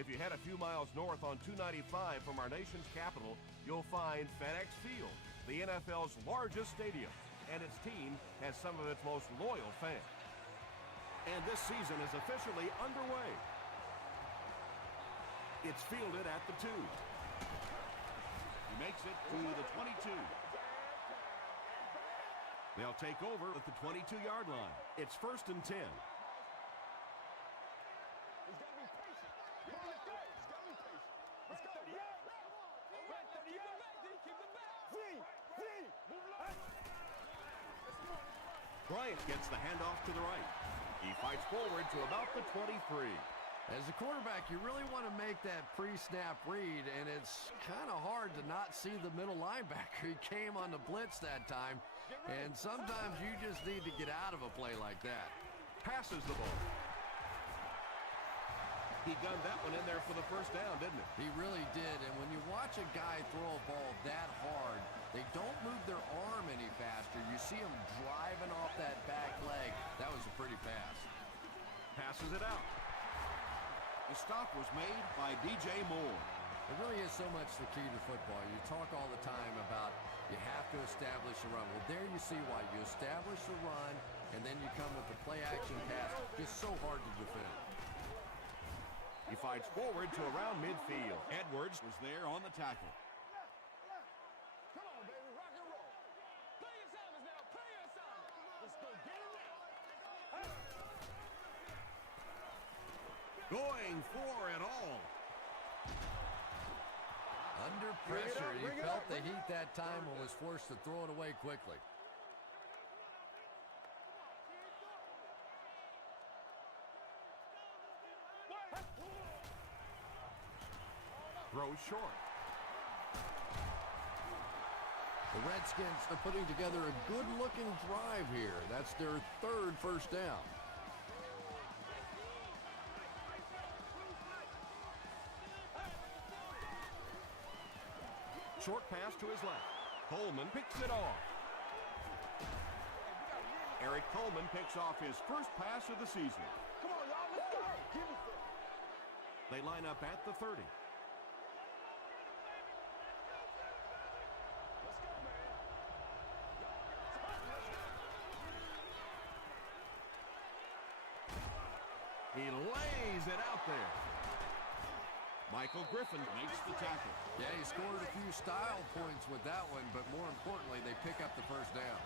If you head a few miles north on 295 from our nation's capital, you'll find FedEx Field, the NFL's largest stadium, and its team has some of its most loyal fans. And this season is officially underway. It's fielded at the 2. He makes it to the 22. They'll take over at the 22-yard line. It's 1st and 10. Bryant gets the handoff to the right. He fights forward to about the 23. As a quarterback, you really want to make that pre-snap read, and it's kind of hard to not see the middle linebacker. He came on the blitz that time, and sometimes you just need to get out of a play like that. Passes the ball. He gunned that one in there for the first down, didn't he? He really did, and when you watch a guy throw a ball that hard, they don't move their arm any faster. You see him driving off that back leg. That was a pretty pass. Passes it out. The stop was made by DJ Moore. It really is so much the key to football. You talk all the time about you have to establish a run. Well, there you see why. You establish the run, and then you come with the play-action pass. Just so hard to defend. He fights forward to around midfield. Edwards was there on the tackle. Come on, baby, rock and roll. Play your assignments now. Play your assignments. Let's go get it. Going for it all. Under pressure, he felt the heat that time and was forced to throw it away quickly. Throws short. The Redskins are putting together a good-looking drive here. That's their 3rd first down. Short pass to his left. Coleman picks it off. Eric Coleman picks off his first pass of the season. Come on, y'all, let's go. Give me some. They line up at the 30. Let's go, man. He lays it out there. Michael Griffin makes the tackle. Yeah, he scored a few style points with that one, but more importantly, they pick up the first down.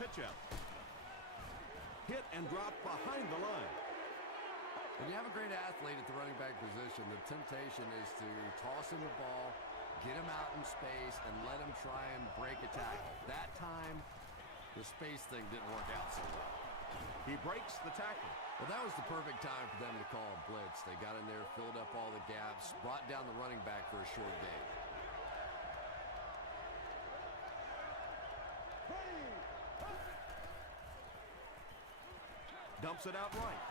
Pitch out. Hit and drop behind the line. When you have a great athlete at the running back position, the temptation is to toss him the ball, get him out in space, and let him try and break a tackle. That time, the space thing didn't work out so well. He breaks the tackle. Well, that was the perfect time for them to call a blitz. They got in there, filled up all the gaps, brought down the running back for a short gain. Dumps it out right.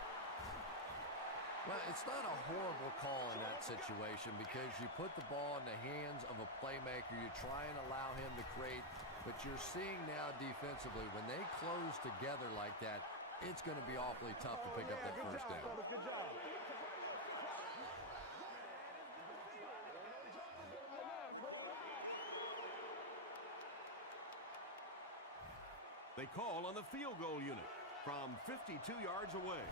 Well, it's not a horrible call in that situation because you put the ball in the hands of a playmaker. You try and allow him to create, but you're seeing now defensively, when they close together like that, it's going to be awfully tough to pick up that first down. Good job. They call on the field goal unit from 52 yards away.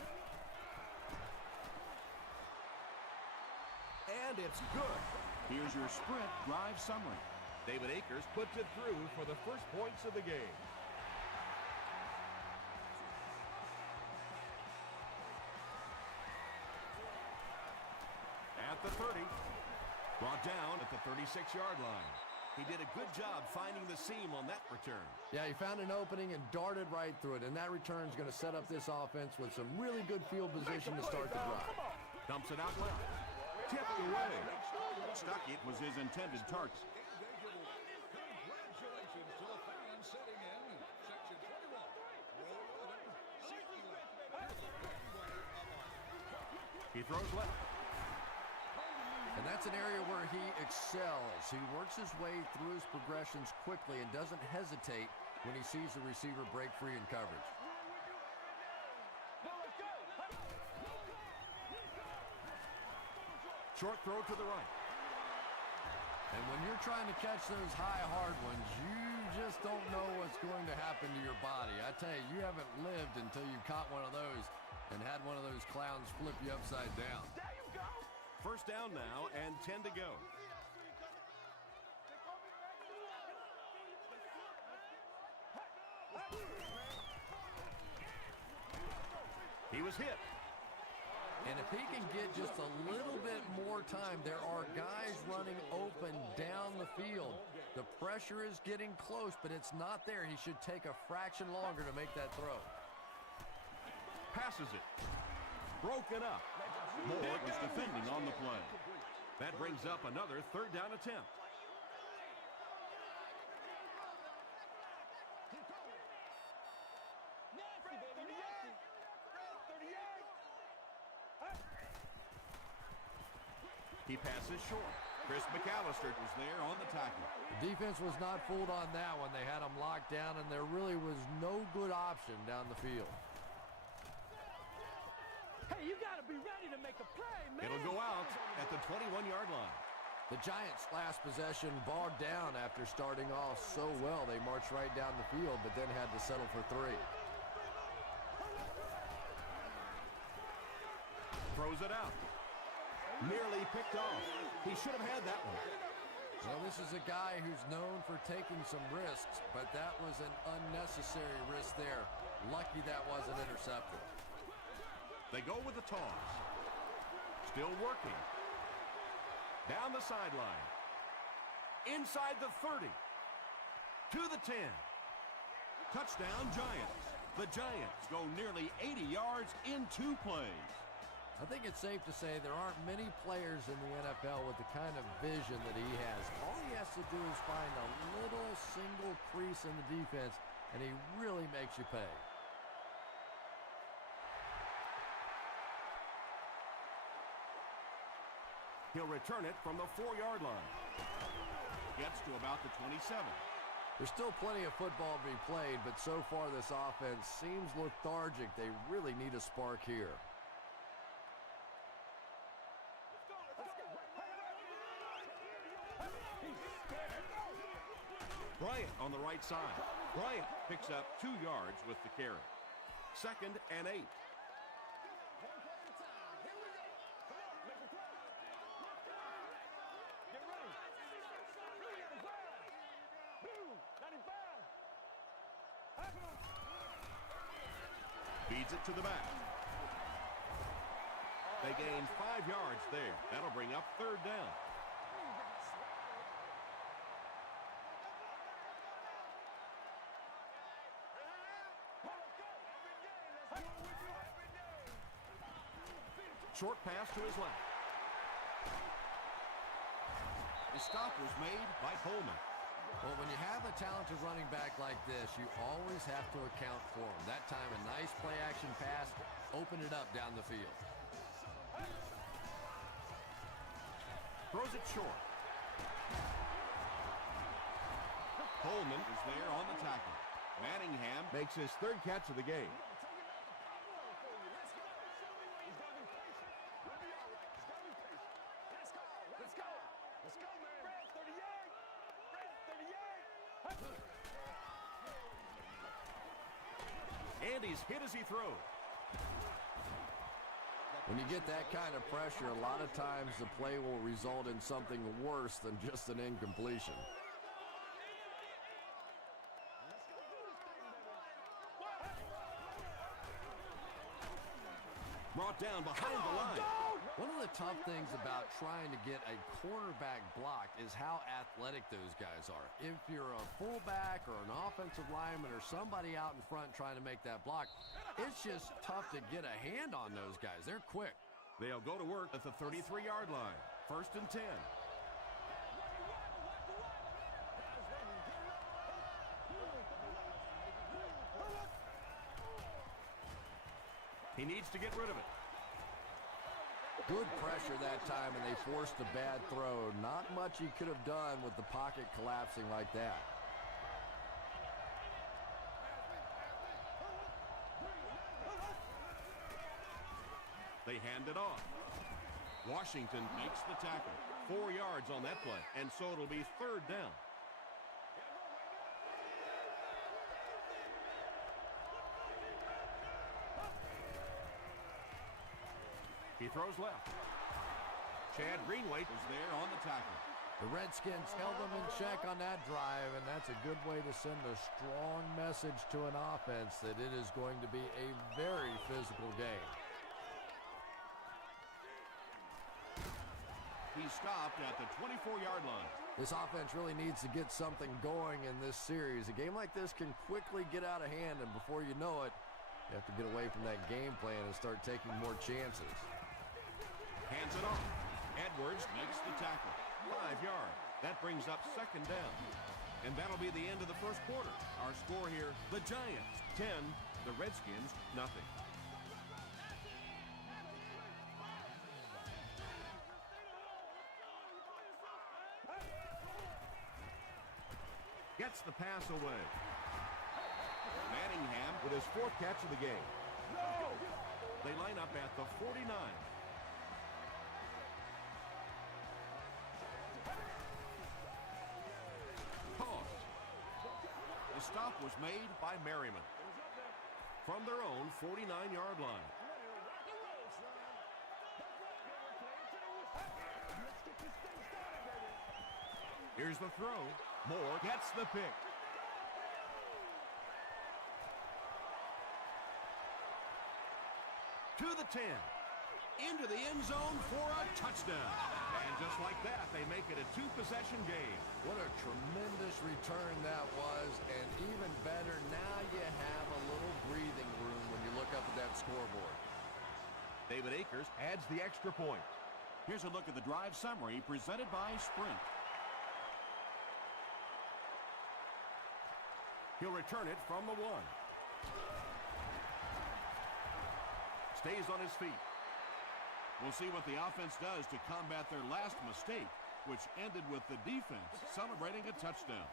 And it's good. Here's your sprint drive summary. David Akers puts it through for the first points of the game. At the 30. Brought down at the 36-yard line. He did a good job finding the seam on that return. Yeah, he found an opening and darted right through it, and that return is going to set up this offense with some really good field position to start the drive. Dumps it out left. Tipped away. Stuckey was his intended target. Congratulations to the fans sitting in section 21. He throws left. And that's an area where he excels. He works his way through his progressions quickly and doesn't hesitate when he sees the receiver break free in coverage. Short throw to the right. And when you're trying to catch those high, hard ones, you just don't know what's going to happen to your body. I tell you, you haven't lived until you caught one of those and had one of those clowns flip you upside down. There you go. First down now and 10 to go. He was hit. And if he can get just a little bit more time, there are guys running open down the field. The pressure is getting close, but it's not there. He should take a fraction longer to make that throw. Passes it. Broken up. Moore was defending on the play. That brings up another third down attempt. Nasty, baby, nasty. 38. He passes short. Chris McAllister was there on the tackle. The defense was not fooled on that one. They had him locked down, and there really was no good option down the field. Hey, you got to be ready to make a play, man. It'll go out at the 21-yard line. The Giants' last possession bogged down after starting off so well. They marched right down the field, but then had to settle for 3. Throws it out. Nearly picked off. He should have had that one. Well, this is a guy who's known for taking some risks, but that was an unnecessary risk there. Lucky that wasn't intercepted. They go with the toss. Still working. Down the sideline. Inside the 30. To the 10. Touchdown Giants. The Giants go nearly 80 yards in 2 plays. I think it's safe to say there aren't many players in the NFL with the kind of vision that he has. All he has to do is find a little single crease in the defense, and he really makes you pay. He'll return it from the 4-yard line. Gets to about the 27. There's still plenty of football to be played, but so far this offense seems lethargic. They really need a spark here. Bryant on the right side. Bryant picks up 2 yards with the carry. 2nd and 8. Feeds it to the back. They gain 5 yards there. That'll bring up 3rd down. Short pass to his left. The stop was made by Coleman. Well, when you have a talented running back like this, you always have to account for him. That time, a nice play-action pass opened it up down the field. Throws it short. Coleman is there on the tackle. Manningham makes his 3rd catch of the game. And he's hit as he throws. When you get that kind of pressure, a lot of times the play will result in something worse than just an incompletion. Brought down behind the line. One of the tough things about trying to get a cornerback blocked is how athletic those guys are. If you're a fullback or an offensive lineman or somebody out in front trying to make that block, it's just tough to get a hand on those guys. They're quick. They'll go to work at the 33-yard line. 1st and 10. He needs to get rid of it. Good pressure that time, and they forced a bad throw. Not much he could have done with the pocket collapsing like that. They hand it off. Washington makes the tackle. 4 yards on that play, and so it'll be 3rd down. He throws left. Chad Greenway is there on the tackle. The Redskins held them in check on that drive, and that's a good way to send a strong message to an offense that it is going to be a very physical game. He stopped at the 24-yard line. This offense really needs to get something going in this series. A game like this can quickly get out of hand, and before you know it, you have to get away from that game plan and start taking more chances. Hands it off. Edwards makes the tackle. 5 yards. That brings up 2nd down. And that'll be the end of the first quarter. Our score here, the Giants 10, the Redskins nothing. Gets the pass away. Manningham with his 4th catch of the game. They line up at the 49. The stop was made by Merriman from their own 49-yard line. Here's the throw. Moore gets the pick. To the 10. Into the end zone for a touchdown. And just like that, they make it a 2-possession game. What a tremendous return that was, and even better, now you have a little breathing room when you look up at that scoreboard. David Akers adds the extra point. Here's a look at the drive summary presented by Sprint. He'll return it from the 1. Stays on his feet. We'll see what the offense does to combat their last mistake, which ended with the defense celebrating a touchdown.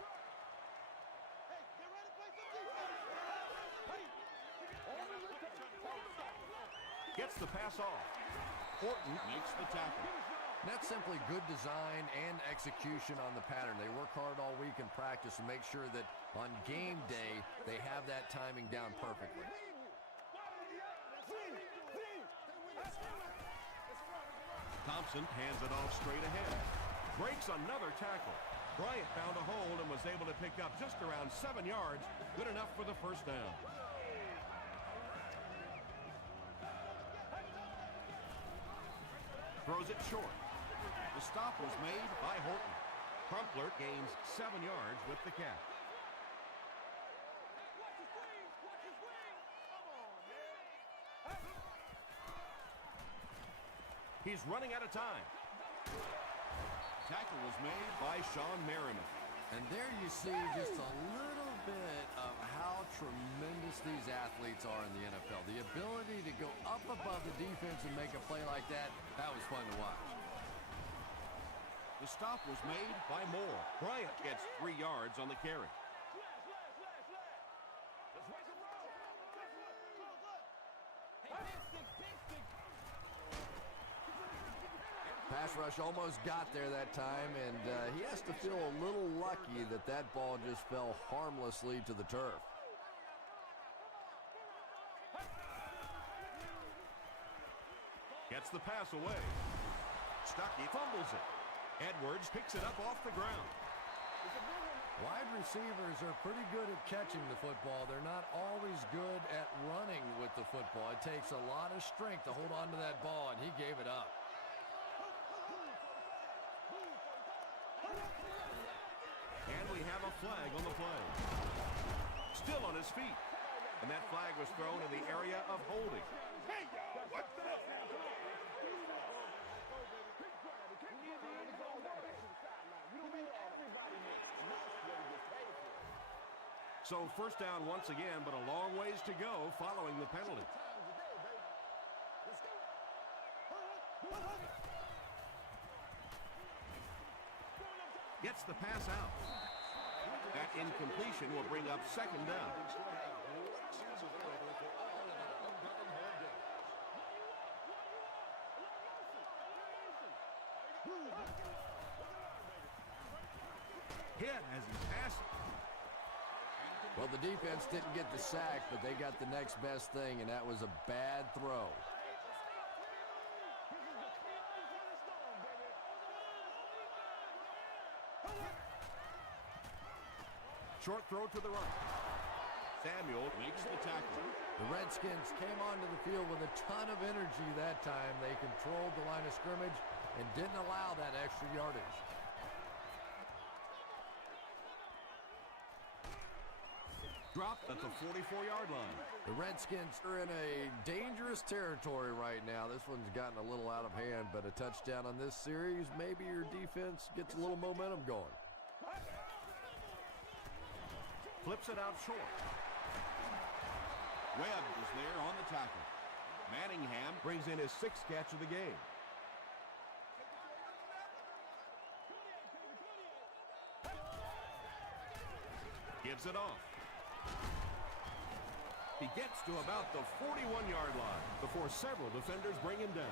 Gets the pass off. Horton makes the tackle. And that's simply good design and execution on the pattern. They work hard all week in practice to make sure that on game day they have that timing down perfectly. Thompson hands it off straight ahead. Breaks another tackle. Bryant found a hole and was able to pick up just around 7 yards. Good enough for the 1st down. Throws it short. The stop was made by Horton. Crumpler gains 7 yards with the catch. He's running out of time. Tackle was made by Sean Merriman. And there you see just a little bit of how tremendous these athletes are in the NFL. The ability to go up above the defense and make a play like that, that was fun to watch. The stop was made by Moore. Bryant gets 3 yards on the carry. Pass rush almost got there that time, and he has to feel a little lucky that that ball just fell harmlessly to the turf. Gets the pass away. Stuckey fumbles it. Edwards picks it up off the ground. Wide receivers are pretty good at catching the football. They're not always good at running with the football. It takes a lot of strength to hold on to that ball, and he gave it up. And we have a flag on the play. Still on his feet. And that flag was thrown in the area of holding. Hey, y'all, what's this? So 1st down once again, but a long ways to go following the penalty. Gets the pass out. That incompletion will bring up 2nd down. hit as he passes. Well, the defense didn't get the sack, but they got the next best thing, and that was a bad throw. Short throw to the right. Samuel makes the tackle. The Redskins came onto the field with a ton of energy that time. They controlled the line of scrimmage and didn't allow that extra yardage. Dropped at the 44-yard line. The Redskins are in a dangerous territory right now. This one's gotten a little out of hand, but a touchdown on this series, maybe your defense gets a little momentum going. Flips it out short. Webb is there on the tackle. Manningham Brings in his sixth catch of the game. Gives it off. He gets to about the 41-yard line before several defenders bring him down.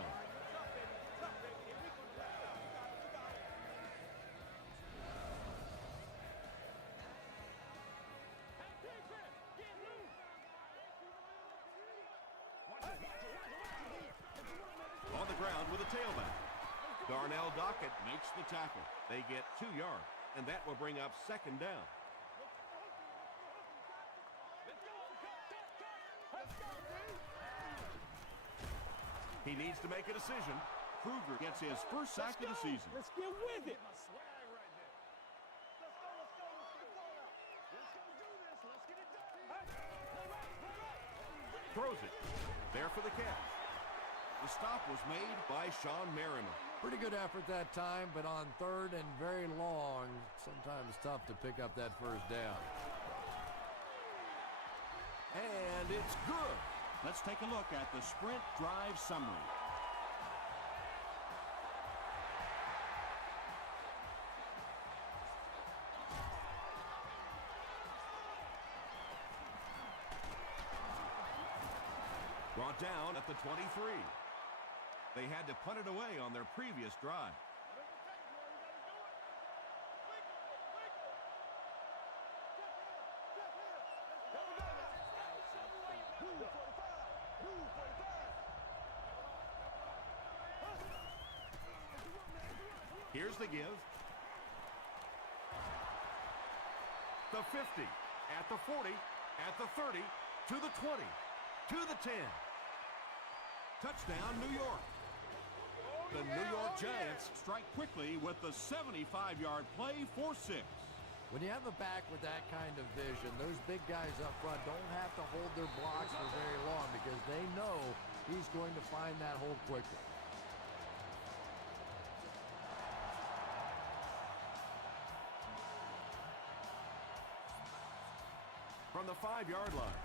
On the ground with a tailback. Darnell Dockett makes the tackle. They get 2 yards, and that will bring up second down. He needs to make a decision. Kruger gets his first sack of the season. Let's get with it. Throws it. There for the catch. The stop was made by Sean Mariner. Pretty good effort that time, but on third and very long, sometimes tough to pick up that first down. And it's good. Let's take a look at the sprint drive summary. Brought down at the 23. They had to punt it away on their previous drive. Here's the give. The 50, at the 40, at the 30, to the 20, to the 10. Touchdown, New York. The New York Giants Strike quickly with the 75-yard play for 6. When you have a back with that kind of vision, those big guys up front don't have to hold their blocks for very long because they know he's going to find that hole quickly. From the 5-yard line.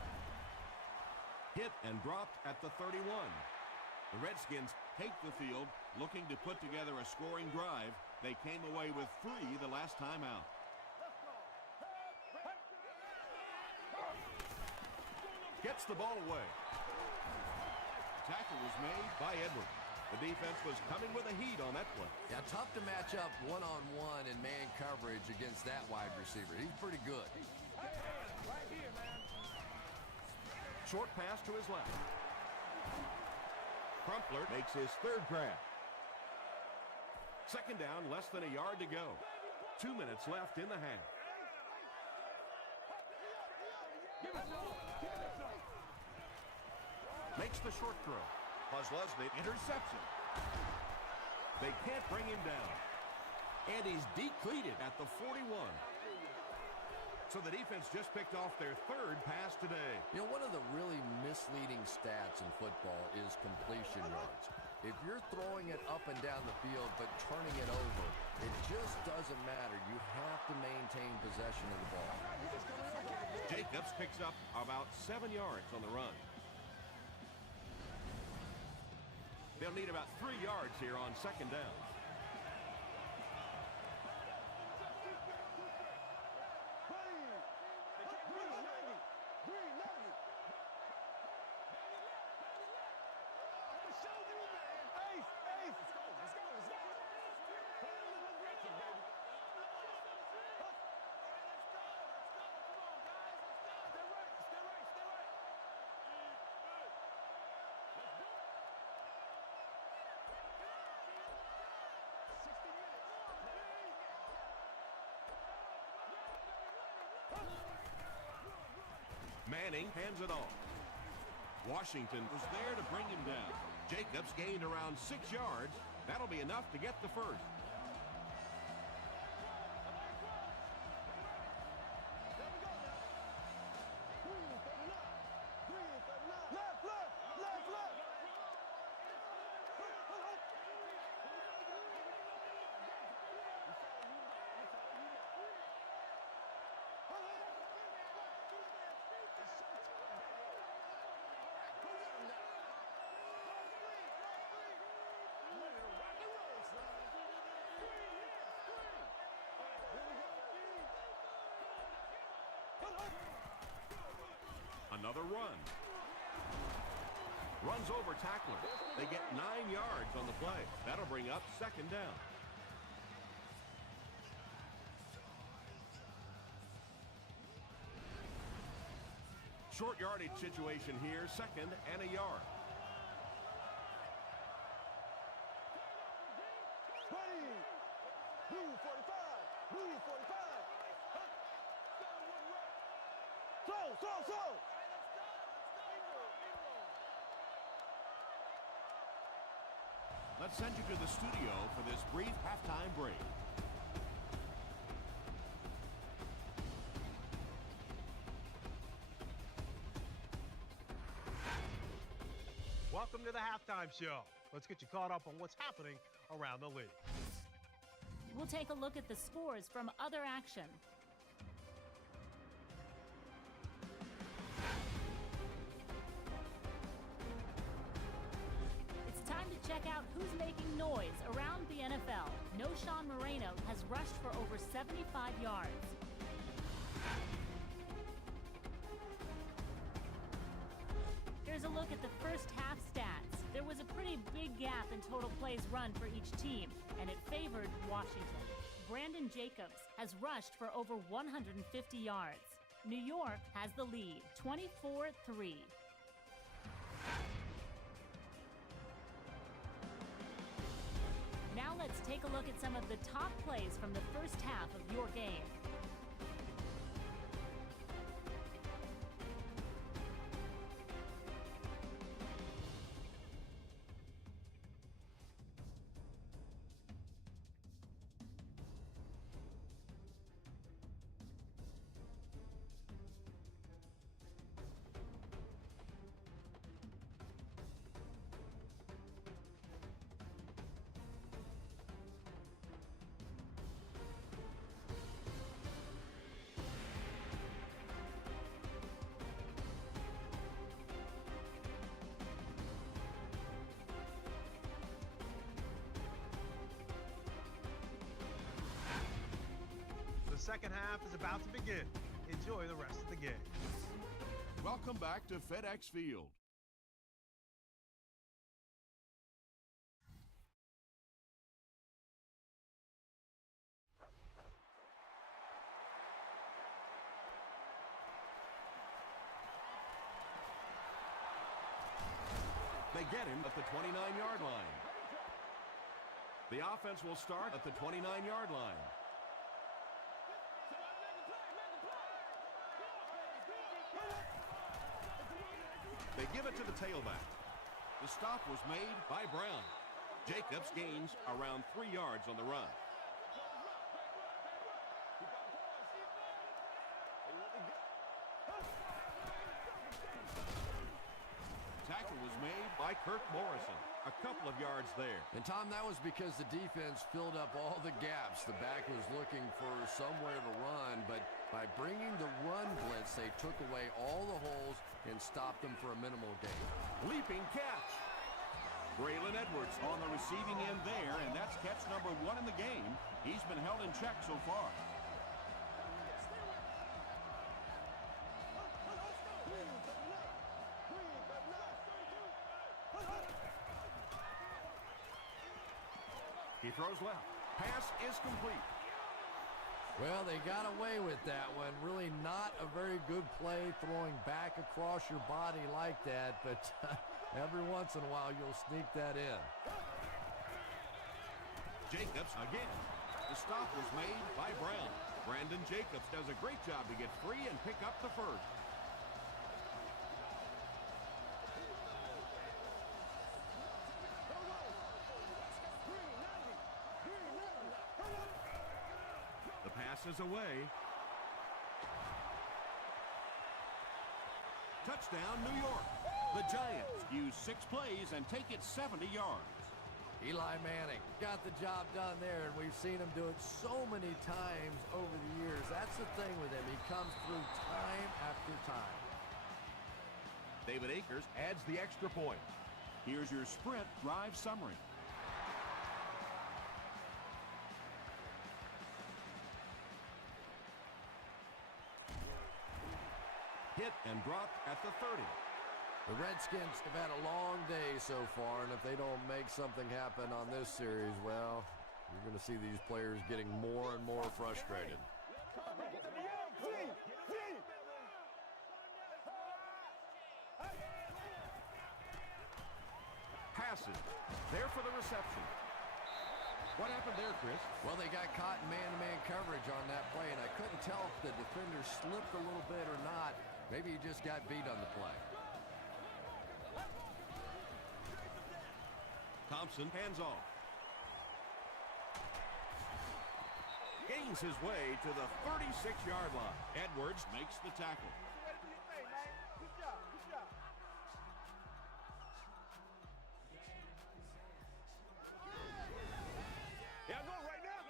Hit and dropped at the 31. The Redskins take the field, looking to put together a scoring drive. They came away with 3 the last time out. Gets the ball away. Tackle was made By Edwards. The defense was coming with a heat on that play. Yeah, tough to match up one-on-one in man coverage against that wide receiver. He's pretty good. Right here, man. Short pass to his left. Crumpler makes his third grab. Second down, less than a yard to go. 2 minutes left in the half. Give it to him. Give it to him. Makes the short throw. Posluszny intercepts it. They can't bring him down. And he's decleated at the 41. So the defense just picked off their third pass today. You know, one of the really misleading stats in football is completion yards. If you're throwing it up and down the field but turning it over, it just doesn't matter. You have to maintain possession of the ball. Jacobs picks up about 7 yards on the run. They'll need about 3 yards here on second down. Manning hands it off. Washington was there to bring him down. Jacobs gained around 6 yards. That'll be enough to get the first. Another run. Runs over tackler. They get 9 yards on the play. That'll bring up second down. Short yardage situation here, second and a yard. Ready. Blue 45. Blue 45. So. Let's send you to the studio for this brief halftime break. Welcome to the halftime show. Let's get you caught up on what's happening around the league. We'll take a look at the scores from other action. It's time to check out who's making noise around the NFL. Knowshon Moreno has rushed for over 75 yards. Here's a look at the first half stats. There was a pretty big gap in total plays run for each team, and it favored Washington. Brandon Jacobs has rushed for over 150 yards. New York has the lead, 24-3. Now let's take a look at some of the top plays from the first half of your game. The second half is about to begin. Enjoy the rest of the game. Welcome back to FedEx Field. They get him at the 29-yard line. The offense will start at the 29-yard line. They give it to the tailback. The stop was made by Brown. Jacobs gains around 3 yards on the run. Tackle was made by Kirk Morrison. A couple of yards there. And Tom, that was because the defense filled up all the gaps. The back was looking for somewhere to run, but by bringing the run blitz, they took away all the holes and stopped them for a minimal gain. Leaping catch. Braylon Edwards on the receiving end there, and that's catch number 1 in the game. He's been held in check so far. He throws left. Pass is complete. Well, they got away with that one. Really not a very good play throwing back across your body like that, but every once in a while you'll sneak that in. Jacobs again. The stop was made by Brown. Brandon Jacobs does a great job to get free and pick up the first. The pass is away. Touchdown, New York. The Giants use 6 plays and take it 70 yards. Eli Manning got the job done there, and we've seen him do it so many times over the years. That's the thing with him. He comes through time after time. David Akers adds the extra point. Here's your sprint drive summary. Hit and dropped at the 30. The Redskins have had a long day so far, and if they don't make something happen on this series, well, you're going to see these players getting more and more frustrated. Passes. There for the reception. What happened there, Chris? Well, they got caught in man-to-man coverage on that play, and I couldn't tell if the defender slipped a little bit or not. Maybe he just got beat on the play. Thompson hands off. Gains his way to the 36-yard line. Edwards makes the tackle. Yeah, go right now.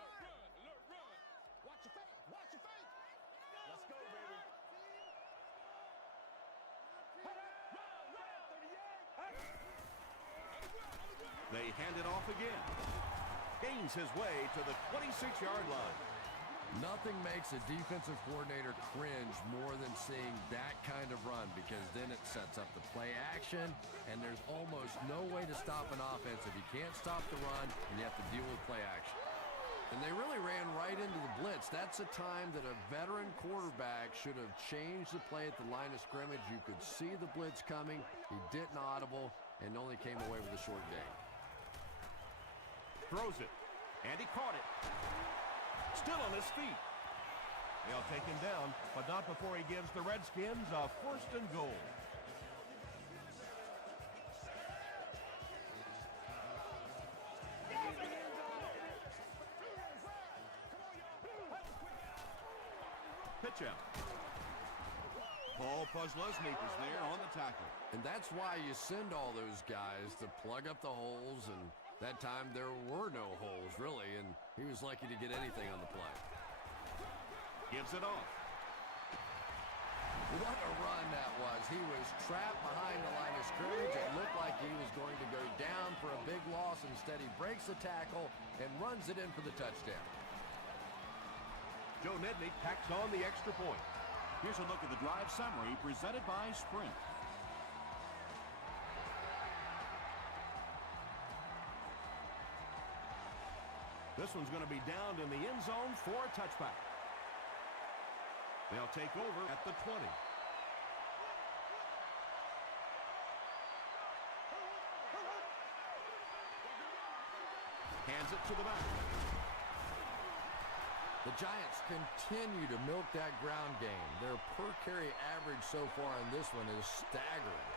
Watch your face. Watch your face. Let's go, baby. They hand it off again. Gains his way to the 26-yard line. Nothing makes a defensive coordinator cringe more than seeing that kind of run, because then it sets up the play action, and there's almost no way to stop an offense if you can't stop the run and you have to deal with play action. And they really ran right into the blitz. That's a time that a veteran quarterback should have changed the play at the line of scrimmage. You could see the blitz coming. He didn't audible and only came away with a short gain. Throws it, and he caught it. Still on his feet. They'll take him down, but not before he gives the Redskins a 1st and goal. Pitch out. Paul Posluszny is there on the tackle. And that's why you send all those guys to plug up the holes, and that time there were no holes, really, and he was lucky to get anything on the play. Gives it off. What a run that was. He was trapped behind the line of scrimmage. It looked like he was going to go down for a big loss. Instead, he breaks the tackle and runs it in for the touchdown. Joe Nedney tacks on the extra point. Here's a look at the drive summary presented by Sprint. This one's going to be down in the end zone for a touchback. They'll take over at the 20. Hands it to the back. The Giants continue to milk that ground game. Their per carry average so far in this one is staggering.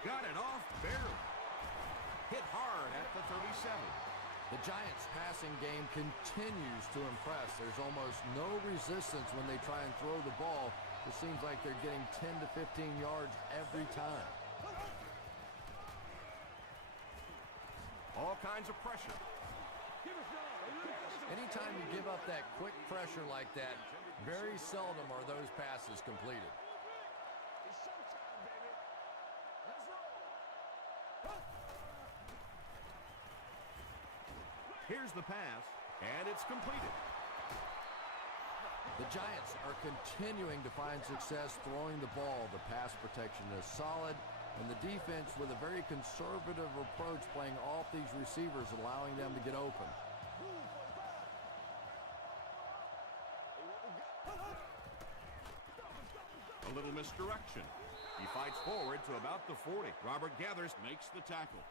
Got it off barely. Hit hard at the 37. The Giants' passing game continues to impress. There's almost no resistance when they try and throw the ball. It seems like they're getting 10 to 15 yards every time. All kinds of pressure. Anytime you give up that quick pressure like that, very seldom are those passes completed. It's showtime, baby. Let's roll. Here's the pass, and it's completed. The Giants are continuing to find success throwing the ball. The pass protection is solid, and the defense with a very conservative approach playing off these receivers, allowing them to get open. A little misdirection. He fights forward to about the 40. Robert Gathers makes the tackle.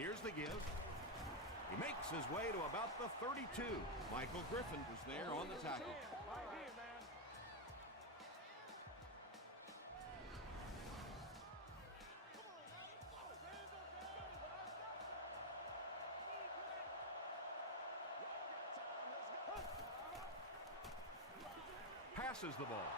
Here's the give. He makes his way to about the 32. Michael Griffin was there on the tackle. Passes the ball.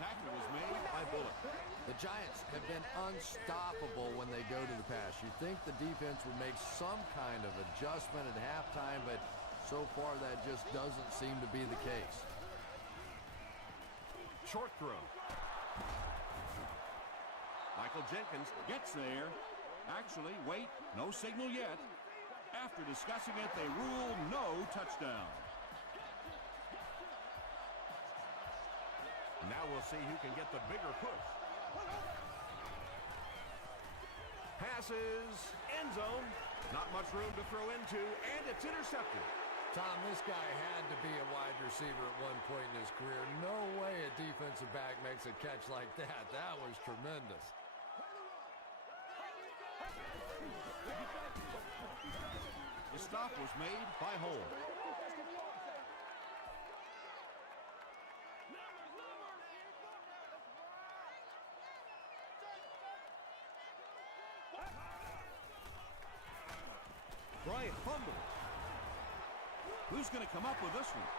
Tackle was made by Bullock. The Giants have been unstoppable when they go to the pass. You'd think the defense would make some kind of adjustment at halftime, but so far that just doesn't seem to be the case. Short throw. Michael Jenkins Gets there. Actually, wait, no signal yet. After discussing it, they rule no touchdown. Now we'll see who can get the bigger push. Passes, end zone. Not much room to throw into, and it's intercepted. Tom, this guy had to be a wide receiver at one point in his career. No way a defensive back makes a catch like that. That was tremendous. The stop was made by Holmes. Bryant fumbles. Who's going to come up with this one?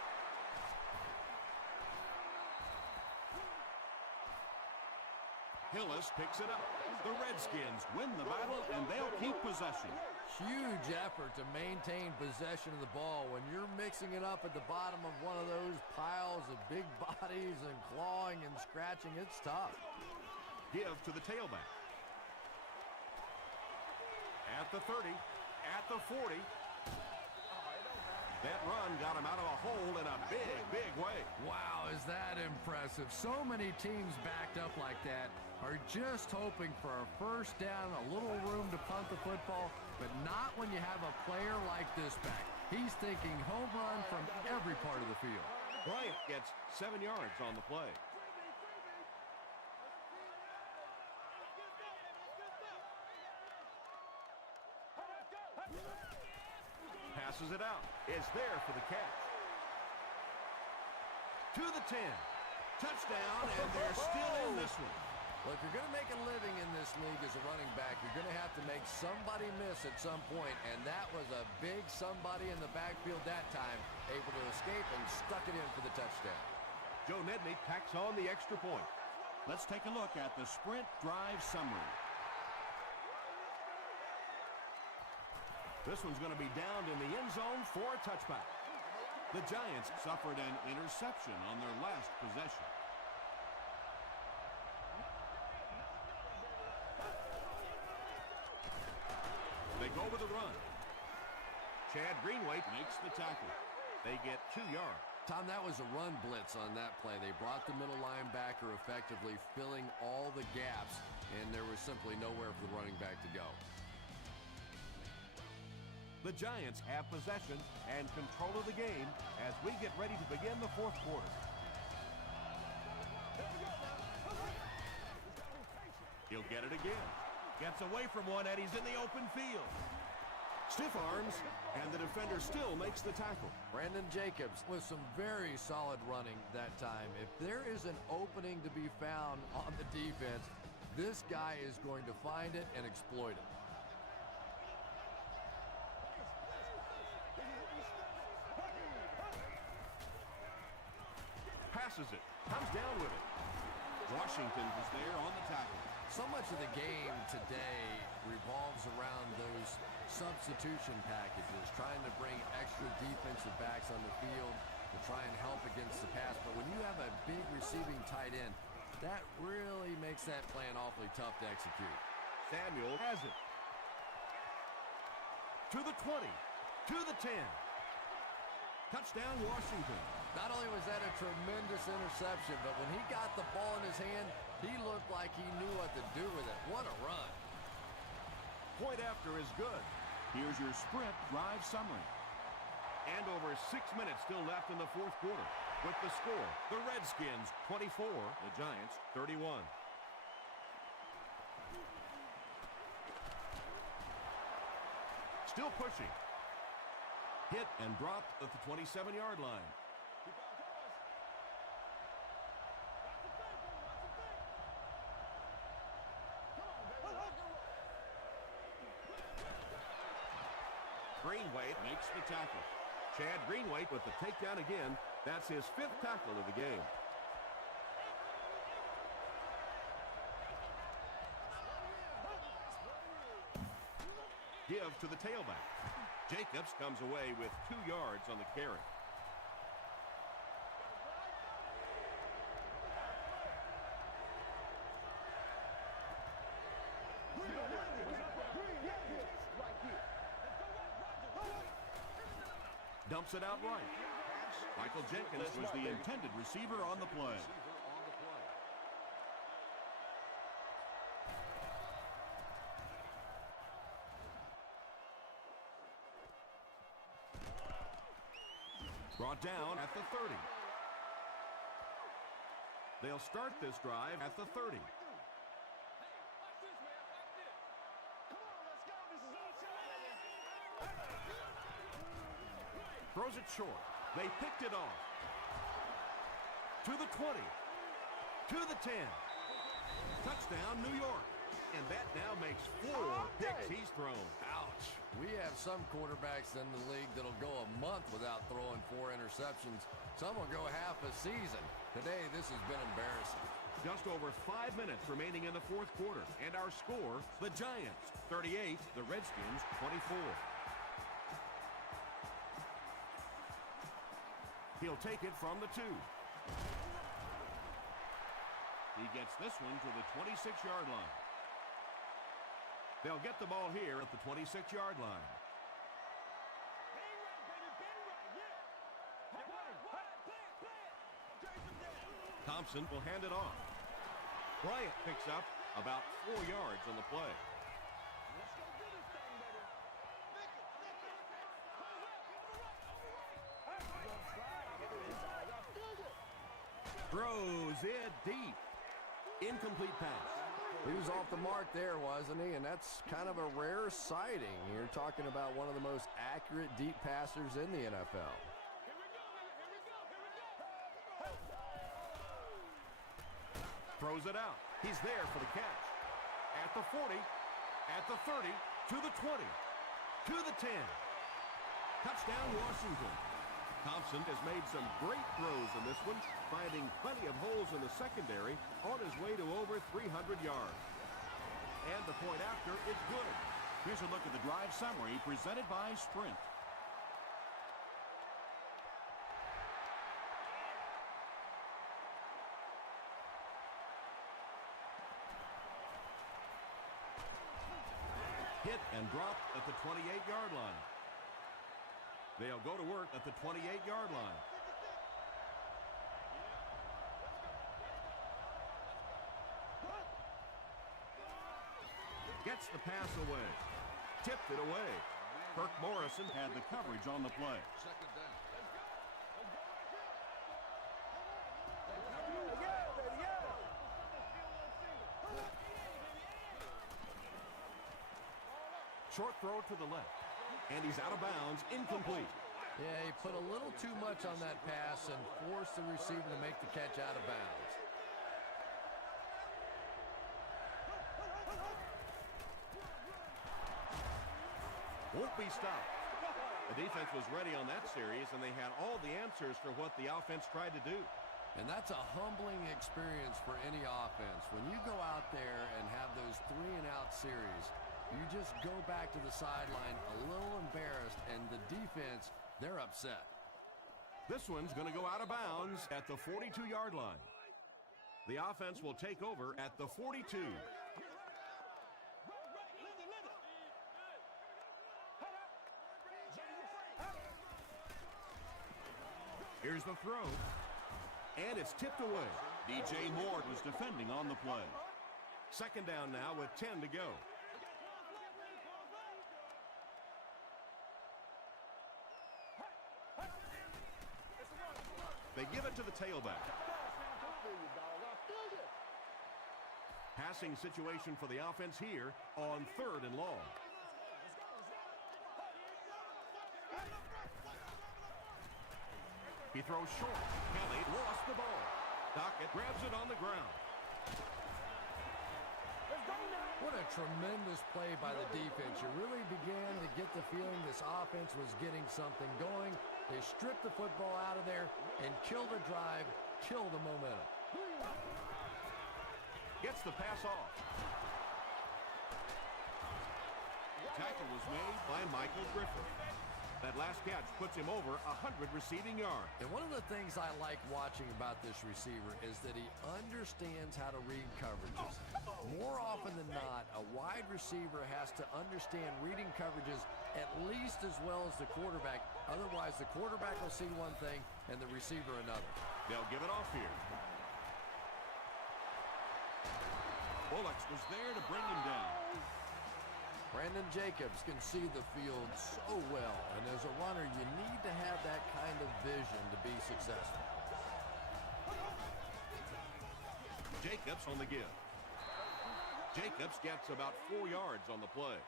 Hillis picks it up. The Redskins win the battle, and they'll keep possession. Huge effort to maintain possession of the ball. When you're mixing it up at the bottom of one of those piles of big bodies and clawing and scratching, it's tough. Give to the tailback. At the 30, at the 40. That run got him out of a hole in a big, big way. Wow, is that impressive. So many teams backed up like that are just hoping for a first down, a little room to punt the football, but not when you have a player like this back. He's thinking home run from every part of the field. Bryant gets 7 yards on the play. Passes it out. Is there for the catch. To the 10. Touchdown, and they're still in this one. Well, if you're going to make a living in this league as a running back, you're going to have to make somebody miss at some point, and that was a big somebody in the backfield that time, able to escape and stuck it in for the touchdown. Joe Nedney tacks on the extra point. Let's take a look at the sprint drive summary. This one's going to be downed in the end zone for a touchback. The Giants suffered an interception on their last possession. They go with a run. Chad Greenway makes the tackle. They get 2 yards. Tom, that was a run blitz on that play. They brought the middle linebacker effectively filling all the gaps, and there was simply nowhere for the running back to go. The Giants have possession and control of the game as we get ready to begin the fourth quarter. He'll get it again. Gets away from one, and he's in the open field. Stiff arms, and the defender still makes the tackle. Brandon Jacobs with some very solid running that time. If there is an opening to be found on the defense, this guy is going to find it and exploit it. Passes it, comes down with it. Washington was there on the tackle. So much of the game today revolves around those substitution packages, trying to bring extra defensive backs on the field to try and help against the pass. But when you have a big receiving tight end, that really makes that plan awfully tough to execute. Samuel has it. To the 20, to the 10. Touchdown, Washington. Not only was that a tremendous interception, but when he got the ball in his hand, he looked like he knew what to do with it. What a run. Point after is good. Here's your sprint drive summary. And over 6 minutes still left in the fourth quarter. With the score, the Redskins 24, the Giants 31. Still pushing. Hit and dropped at the 27-yard line. Greenway makes the tackle. Chad Greenway with the takedown again. That's his 5th tackle of the game. Give to the tailback. Jacobs comes away with 2 yards on the carry. Dumps it out right. Michael Jenkins was the intended receiver on the play. Brought down at the 30. They'll start this drive at the 30. Throws it short. They picked it off. To the 20. To the 10. Touchdown, New York. And that now makes 4 picks he's thrown. Ouch. We have some quarterbacks in the league that'll go a month without throwing 4 interceptions. Some will go half a season. Today, this has been embarrassing. Just over 5 minutes remaining in the 4th quarter. And our score, the Giants 38, the Redskins 24. He'll take it from the 2. He gets this one to the 26-yard line. They'll get the ball here at the 26-yard line. Thompson will hand it off. Bryant picks up about 4 yards on the play. Throws it deep. Incomplete pass. He was off the mark there, wasn't he? And that's kind of a rare sighting. You're talking about one of the most accurate deep passers in the NFL. Throws it out. He's there for the catch. At the 40, at the 30, to the 20, to the 10. Touchdown, Washington. Thompson has made some great throws in this one, finding plenty of holes in the secondary on his way to over 300 yards. And the point after is good. Here's a look at the drive summary presented by Sprint. Hit and dropped at the 28-yard line. They'll go to work at the 28-yard line. Gets the pass away. Tipped it away. Kirk Morrison Had the coverage on the play. Second down. short throw to the left. And he's out of bounds, incomplete. Yeah, he put a little too much on that pass and forced the receiver to make the catch out of bounds. Won't be stopped. The defense was ready on that series, and they had all the answers for what the offense tried to do. And that's a humbling experience for any offense. When you go out there and have those 3-and-out series, you just go back to the sideline a little embarrassed, and the defense, they're upset. This one's going to go out of bounds at the 42-yard line. The offense will take over at the 42. Here's the throw. And it's tipped away. DJ Moore was defending on the play. Second down now with 10 to go. They give it to the tailback. Passing situation for the offense here on 3rd and long. He throws short. Kelly lost the ball. Dockett grabs it on the ground. What a tremendous play by the defense. You really began to get the feeling this offense was getting something going. They stripped the football out of there and killed the drive, killed the momentum. Gets the pass off. Tackle was made by Michael Griffin. That last catch puts him over 100 receiving yards. And one of the things I like watching about this receiver is that he understands how to read coverages. More often than not, a wide receiver has to understand reading coverages at least as well as the quarterback. Otherwise, the quarterback will see one thing and the receiver another. They'll give it off here. Bullocks was there to bring him down. Brandon Jacobs can see the field so well, and as a runner, you need to have that kind of vision to be successful. Jacobs on the give. Jacobs gets about 4 yards on the play.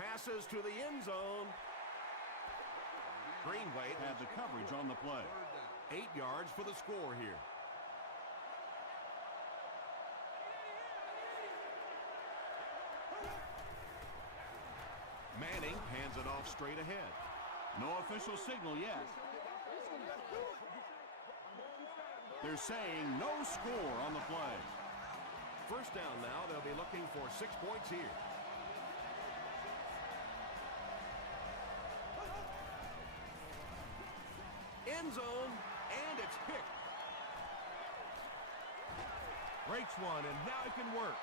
Passes to the end zone. Greenway Had the coverage on the play. 8 yards for the score here. Manning hands it off straight ahead. No official signal yet. They're saying no score on the play. First down now. They'll be looking for 6 points here. End zone, and it's picked. Breaks one, and now it can work.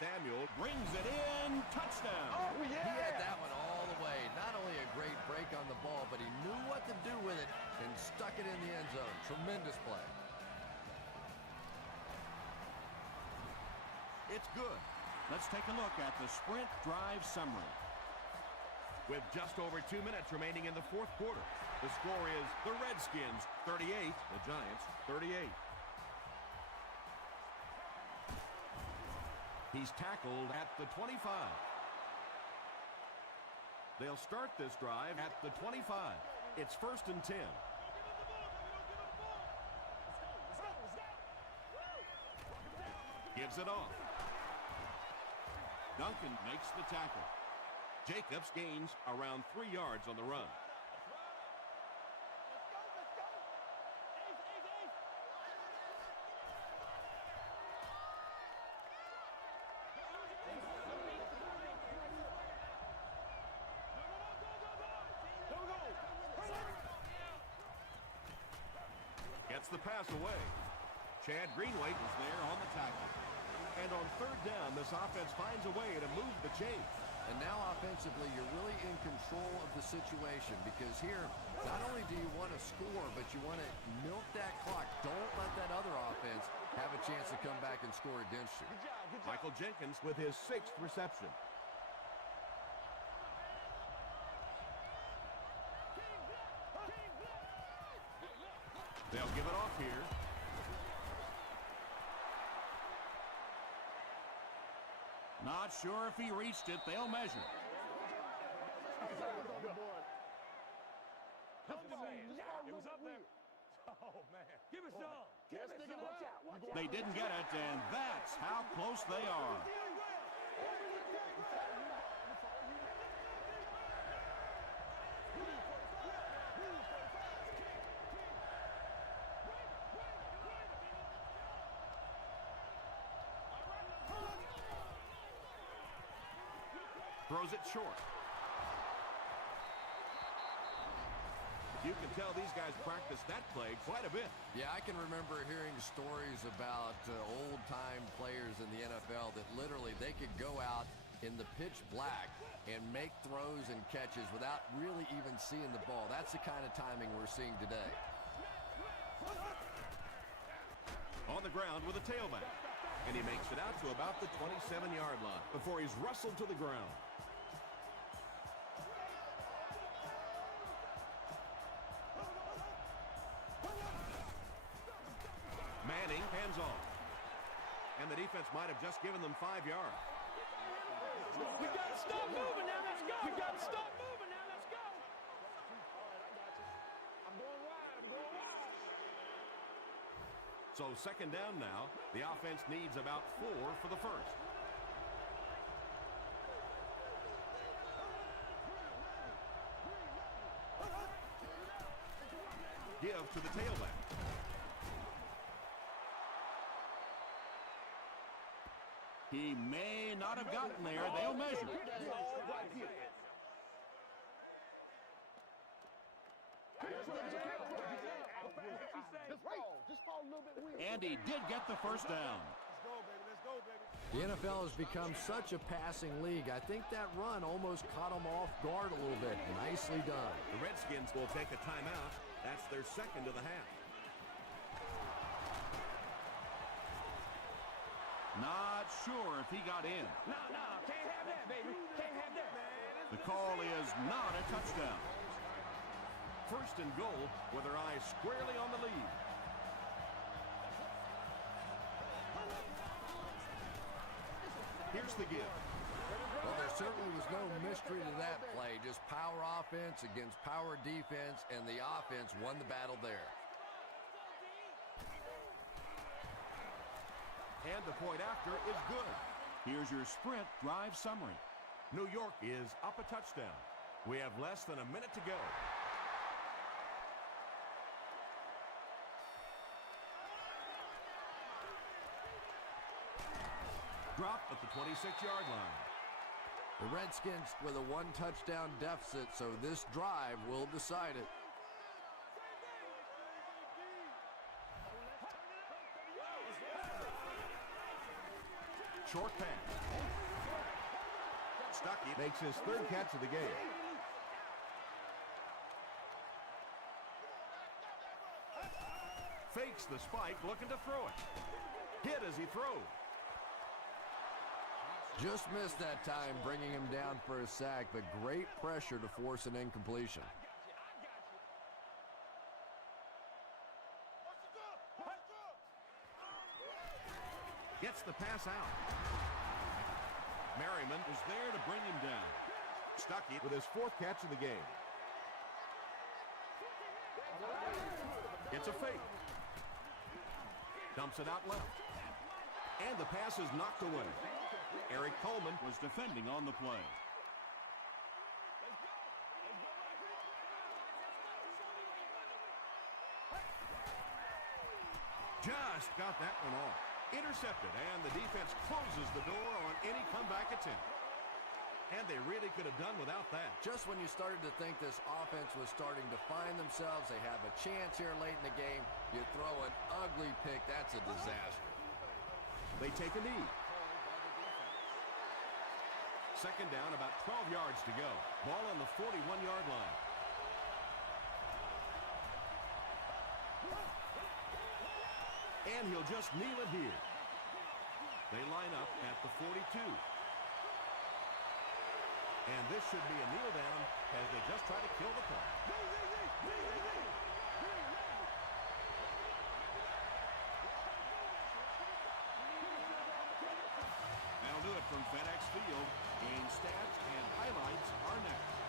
Samuel brings it in. Touchdown. Oh, yeah! He had that one all the way. Not only a great break on the ball, but he knew what to do with it and stuck it in the end zone. Tremendous play. It's good. Let's take a look at the sprint drive summary. With just over 2 minutes remaining in the fourth quarter, the score is the Redskins 38, the Giants 38. He's tackled at the 25. They'll start this drive at the 25. It's 1st and 10. Gives it off. Duncan makes the tackle. Jacobs gains around 3 yards on the run. Gets the pass away. Chad Greenway was there on the tackle. And on 3rd down, this offense finds a way to move the chains. And now offensively, you're really in control of the situation because here, not only do you want to score, but you want to milk that clock. Don't let that other offense have a chance to come back and score against you. Michael Jenkins with his 6th reception. They'll give it off here. Not sure if he reached it. They'll measure. It was up there. Oh, man. Give us some. Give us some. Watch out. They didn't get it, and that's how close they are. Throws it short. You can tell these guys practice that play quite a bit. Yeah, I can remember hearing stories about old-time players in the NFL that literally they could go out in the pitch black and make throws and catches without really even seeing the ball. That's the kind of timing we're seeing today. On the ground with a tailback. And he makes it out to about the 27-yard line before he's wrestled to the ground. hands off. And the defense might have just given them 5 yards. We got to stop moving now. Let's go. We got to stop moving now. Let's go. I'm going wide. I'm going wide. So second down now. The offense needs about 4 for the first. Give to the tailback. He may not have gotten there. They'll measure. And he did get the first down. The NFL has become such a passing league. I think that run almost caught them off guard a little bit. Nicely done. The Redskins will take a timeout. That's their second of the half. Not sure if he got in. No, can't have that, baby. Can't have that. The call is not a touchdown. First and goal with their eyes squarely on the lead. Here's the give. Well, there certainly was no mystery to that play. Just power offense against power defense, and the offense won the battle there. And the point after is good. Here's your sprint drive summary. New York is up a touchdown. We have less than a minute to go. Dropped at the 26-yard line. The Redskins with a 1-touchdown deficit, so this drive will decide it. Short pass. Stuckey makes his third catch of the game. Fakes the spike, looking to throw it. Hit as he throws. Just missed that time, bringing him down for a sack, but great pressure to force an incompletion. Gets the pass out. Merriman Was there to bring him down. Stuckey with his 4th catch of the game. It's a fake. Dumps it out left. And the pass is knocked away. Eric Coleman Was defending on the play. just got that one off. Intercepted, and the defense closes the door on any comeback attempt. And they really could have done without that. Just when you started to think this offense was starting to find themselves, they have a chance here late in the game, you throw an ugly pick, that's a disaster. They take a knee. Second down, about 12 yards to go. Ball on the 41-yard line. And he'll just kneel it here. They line up at the 42. And this should be a kneel down as they just try to kill the clock. That'll do it from FedEx Field. Game stats and highlights are next.